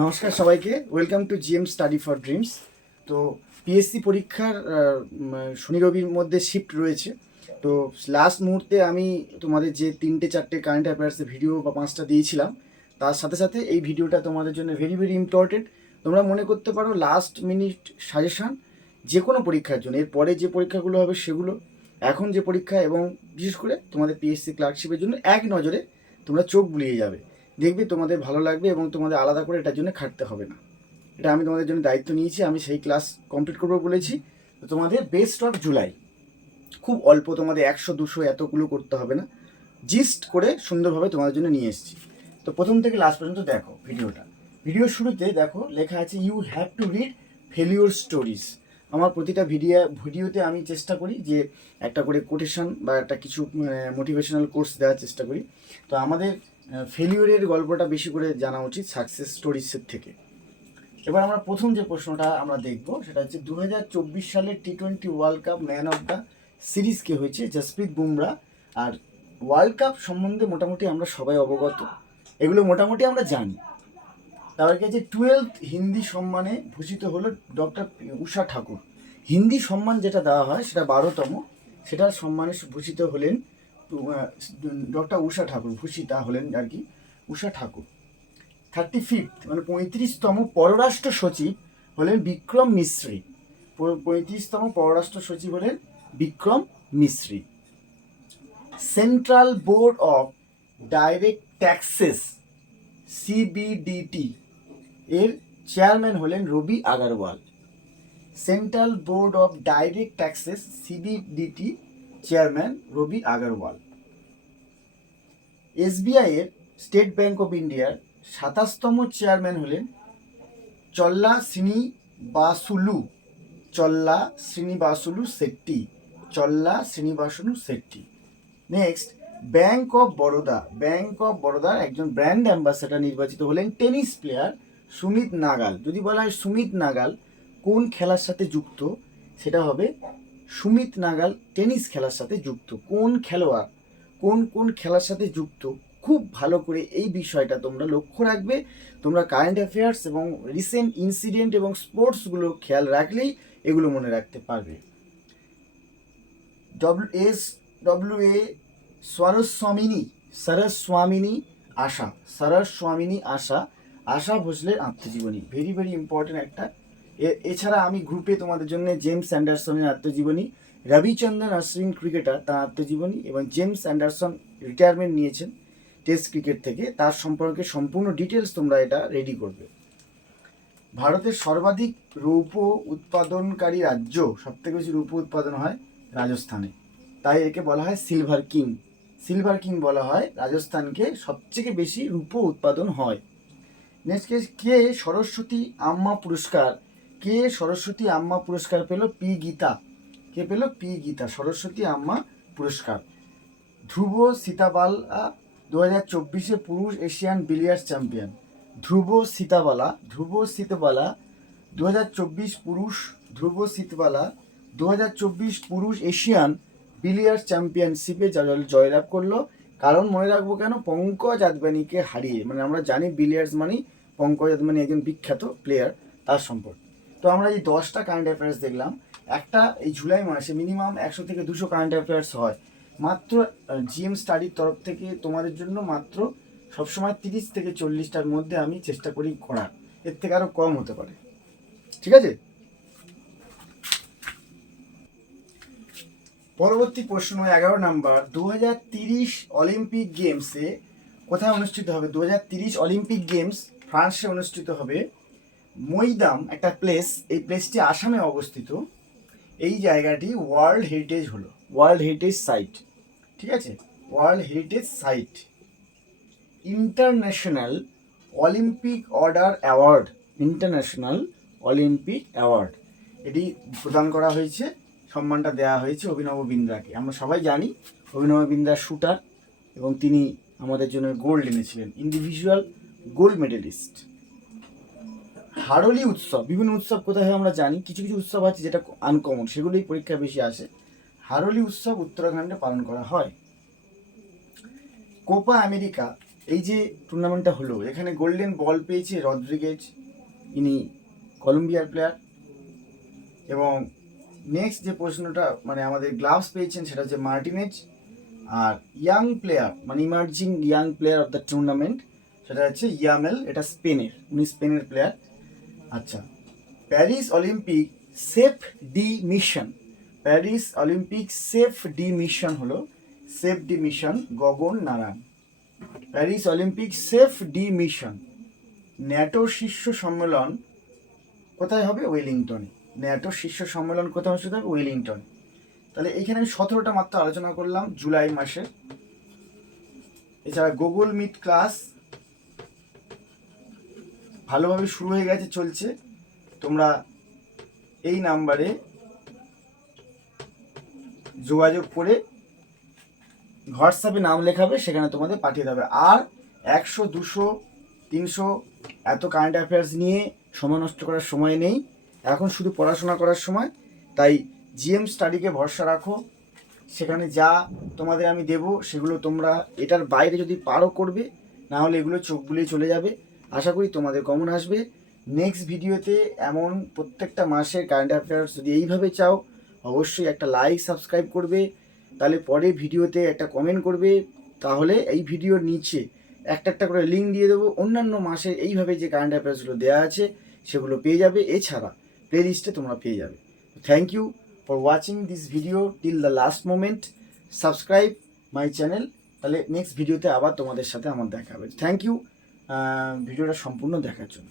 নমস্কার সবাইকে welcome to GM study for dreams তো পিএসসি পরীক্ষার শনি রবির মধ্যে শিফট রয়েছে। তো লাস্ট মুহূর্তে আমি তোমাদের যে তিনটে, চারটে কারেন্ট অ্যাফেয়ার্সের ভিডিও বা পাঁচটা দিয়েছিলাম, তার সাথে সাথে এই ভিডিওটা তোমাদের জন্য ভেরি ভেরি ইম্পর্টেন্ট তোমরা মনে করতে পারো লাস্ট মিনিট সাজেশান যে কোনো পরীক্ষার জন্য। এর পরে যে পরীক্ষাগুলো হবে সেগুলো, এখন যে পরীক্ষা এবং বিশেষ করে তোমাদের পিএসসি ক্লার্কশিপের জন্য এক নজরে তোমরা চোখ বুলিয়ে যাবে। দেখবে তোমাদের ভালো লাগবে এবং তোমাদের আলাদা করে এটার জন্য খাটতে হবে না। এটা আমি তোমাদের জন্য দায়িত্ব নিয়েছি, আমি সেই ক্লাস কমপ্লিট করব বলেছি। তোমাদের বেস্ট অফ জুলাই। খুব অল্প তোমাদের একশো, দুশো এতগুলো করতে হবে না। জিস্ট করে সুন্দরভাবে তোমাদের জন্য নিয়ে এসেছি। তো প্রথম থেকে লাস্ট পর্যন্ত দেখো ভিডিওটা ভিডিওর শুরুতে দেখো, লেখা আছে you have to read failure stories আমার প্রতিটা ভিডিও ভিডিওতে আমি চেষ্টা করি যে একটা করে কোটেশন বা একটা কিছু মোটিভেশনাল কোর্স দেওয়ার চেষ্টা করি। তো আমাদের ফেলিওরের গল্পটা বেশি করে জানা উচিত সাকসেস স্টোরিজের থেকে। এবার আমরা প্রথম যে প্রশ্নটা আমরা দেখব, সেটা হচ্ছে দু হাজার চব্বিশ সালের T twenty world cup man of the series কে হয়েছে জসপ্রীত বুমরা আর ওয়ার্ল্ড কাপ সম্বন্ধে মোটামুটি আমরা সবাই অবগত। এগুলো মোটামুটি আমরা জানি। তারপরে কি আছে টুয়েলভ হিন্দি সম্মানে ভূষিত হলো ডক্টর উষা ঠাকুর। হিন্দি সম্মান যেটা দেওয়া হয়, সেটা বারোতম। সেটার সম্মানে ভূষিত হলেন ডক্টর উষা ঠাকুর, ভূষিতা হলেন আর কি, উষা ঠাকুর। থার্টি ফিফথ মানে পঁয়ত্রিশতম পররাষ্ট্র সচিব হলেন বিক্রম মিশ্রী। পঁয়ত্রিশতম পররাষ্ট্র সচিব হলেন Vikram Misri. Central board of direct taxes CBDT এর চেয়ারম্যান হলেন Ravi Agarwal. Central board of direct taxes CBDT chairman Ravi Agarwal. SBI এর স্টেট ব্যাংক অফ ইন্ডিয়ার সাতাশতম চেয়ারম্যান হলেন Challa Srinivasulu. Challa Srinivasulu Setty. Challa Srinivasulu Setty. Next bank of Baroda bank of বরোদার একজন brand ambassador নির্বাচিত হলেন tennis player Sumit নাগাল। যদি বলা হয় সুমিত নাগাল, কোন খেলার সাথে যুক্ত? সেটা হবে সুমিত নাগাল টেনিস খেলার সাথে যুক্ত। কোন খেলোয়াড়, কোন কোন খেলার সাথে যুক্ত, খুব ভালো করে এই বিষয়টা তোমরা লক্ষ্য রাখবে। তোমরা কারেন্ট অ্যাফেয়ার্স এবং রিসেন্ট ইনসিডেন্ট এবং স্পোর্টসগুলো খেয়াল রাখলেই এগুলো মনে রাখতে পারবে। W S W A Swarswamini Swarswamini Asha Swarswamini Asha Asha ভোসলের আত্মজীবনী। ভেরি ভেরি ইম্পর্টেন্ট একটা এছাড়া আমি গ্রুপে তোমাদের জন্য জেমস অ্যান্ডারসনের আত্মজীবনী, রবিচন্দ্রন অশ্বিন ক্রিকেটার তার আত্মজীবনী এবং জেমস অ্যান্ডারসন রিটায়ারমেন্ট নিয়েছেন টেস্ট ক্রিকেট থেকে। তার সম্পর্কে সম্পূর্ণ ডিটেলস তোমরা এটা রেডি করবে। ভারতের সর্বাধিক রৌপ্য উৎপাদনকারী রাজ্য, সবথেকে বেশি রৌপ্য উৎপাদন হয় রাজস্থানে। তাই একে বলা হয় সিলভার কিং সিলভার কিং বলা হয় রাজস্থানকে সবথেকে বেশি রূপ উৎপাদন হয়। নেক্সট কে সরস্বতী আম্মা পুরস্কার কে সরস্বতী আম্মা পুরস্কার পেল? পি. গীতা। কে পেল? পি. গীতা। সরস্বতী আম্মা পুরস্কার। ধ্রুব সীতাবালা দু হাজার চব্বিশে পুরুষ Asian billiards champion. Dhruv Sitwala Dhruv Sitwala দু হাজার চব্বিশ পুরুষ ধ্রুব সীতবালা দু হাজার চব্বিশ পুরুষ এশিয়ান বিলিয়ার্স চ্যাম্পিয়নশিপে জয়- জয়লাভ করল। কারণ মনে রাখব কেন? পঙ্কজ আদবানিকে হারিয়ে মানে আমরা জানি বিলিয়ার্স মানেই পঙ্কজ আদবানি একজন বিখ্যাত প্লেয়ার তার সম্পর্কে। তো আমরা এই দশটা কারেন্ট অ্যাফেয়ার্স দেখলাম। একটা এই জুলাই মাসে মিনিমাম একশো থেকে দুশো কারেন্ট অ্যাফেয়ার্স হয়। মাত্র জিএম স্টাডির তরফ থেকে তোমাদের জন্য মাত্র সবসময় তিরিশ থেকে চল্লিশটার মধ্যে আমি চেষ্টা করি করার। এর থেকে আরও কম হতে পারে। ঠিক আছে? পরবর্তী প্রশ্ন, এগারো নাম্বার। দু হাজার তিরিশ অলিম্পিক গেমসে কোথায় অনুষ্ঠিত হবে? দু হাজার তিরিশ অলিম্পিক গেমস ফ্রান্সে অনুষ্ঠিত হবে। মৈদাম, একটা প্লেস এই প্লেসটি আসামে অবস্থিত। এই জায়গাটি ওয়ার্ল্ড হেরিটেজ হলো। ওয়ার্ল্ড হেরিটেজ সাইট ঠিক আছে? World heritage site international Olympic order award international Olympic award এটি প্রদান করা হয়েছে, সম্মানটা দেওয়া হয়েছে অভিনব বিন্দ্রাকে আমরা সবাই জানি অভিনব বিন্দ্রা শুটার এবং তিনি আমাদের জন্য গোল্ড এনেছিলেন ইন্ডিভিজুয়াল গোল্ড মেডেলিস্ট হারলি উৎসব, বিভিন্ন উৎসব কোথায় হয় আমরা জানি, কিছু কিছু উৎসব আছে যেটা আনকমন সেগুলোই পরীক্ষায় বেশি আসে। হারলি উৎসব উত্তরাখণ্ডে পালন করা হয়। কোপা আমেরিকা, এই যে টুর্নামেন্টটা হলো, এখানে গোল্ডেন বল পেয়েছে রদ্রিগেজ, ইনি কলম্বিয়ার প্লেয়ার এবং নেক্সট যে প্রশ্নটা মানে আমাদের গ্লাভস পেয়েছেন, সেটা হচ্ছে মার্টিনেজ আর ইয়াং প্লেয়ার মানে emerging young player of the tournament সেটা হচ্ছে ইয়ামেল, এটা স্পেনের, উনি স্পেনের প্লেয়ার আচ্ছা। Paris Olympic chef de mission. Paris Olympic chef de mission হলো chef de mission Gagan Narayan. Paris Olympic chef de mission. NATO শীর্ষ সম্মেলন কোথায় হবে? ওয়েলিংটনে। ন্যাটো শীর্ষ সম্মেলন কোথায় অনুষ্ঠিত হবে? ওয়েলিংটন। তাহলে এখানে আমি সতেরোটা মাত্র আলোচনা করলাম জুলাই মাসে। এছাড়া গুগল মিট ক্লাস ভালোভাবে শুরু হয়ে গেছে, চলছে। তোমরা এই নাম্বারে যোগাযোগ করে হোয়াটসঅ্যাপে নাম লেখাবে, সেখানে তোমাদের পাঠিয়ে দেবে। আর একশো, দুশো, তিনশো এত কারেন্ট অ্যাফেয়ার্স নিয়ে সময় নষ্ট করার সময় নেই। এখন শুধু পড়াশোনা করার সময়। তাই জিএম স্টাডিকে ভরসা রাখো। সেখানে যা তোমাদের আমি দেব, সেগুলো তোমরা এটার বাইরে যদি পারো করবে না হলে এগুলো চোখ বুলিয়ে চলে যাবে। আশা করি তোমাদের কমন আসবে। নেক্সট ভিডিওতে এমন প্রত্যেকটা মাসের কারেন্ট অ্যাফেয়ার্স যদি এইভাবে চাও, অবশ্যই একটা লাইক সাবস্ক্রাইব করবে। তাহলে পরে ভিডিওতে একটা কমেন্ট করবে। তাহলে এই ভিডিওর নিচে একটা একটা করে লিঙ্ক দিয়ে দেবো। অন্যান্য মাসে এইভাবে যে কারেন্ট অ্যাফেয়ার্সগুলো দেওয়া আছে, সেগুলো পেয়ে যাবে। এছাড়া প্লে লিস্টে তোমরা পেয়ে যাবে। Thank you for watching this video till the last moment subscribe my channel তাহলে নেক্সট ভিডিওতে আবার তোমাদের সাথে আমার দেখা হবে। থ্যাংক ইউ ভিডিওটা সম্পূর্ণ দেখার জন্য।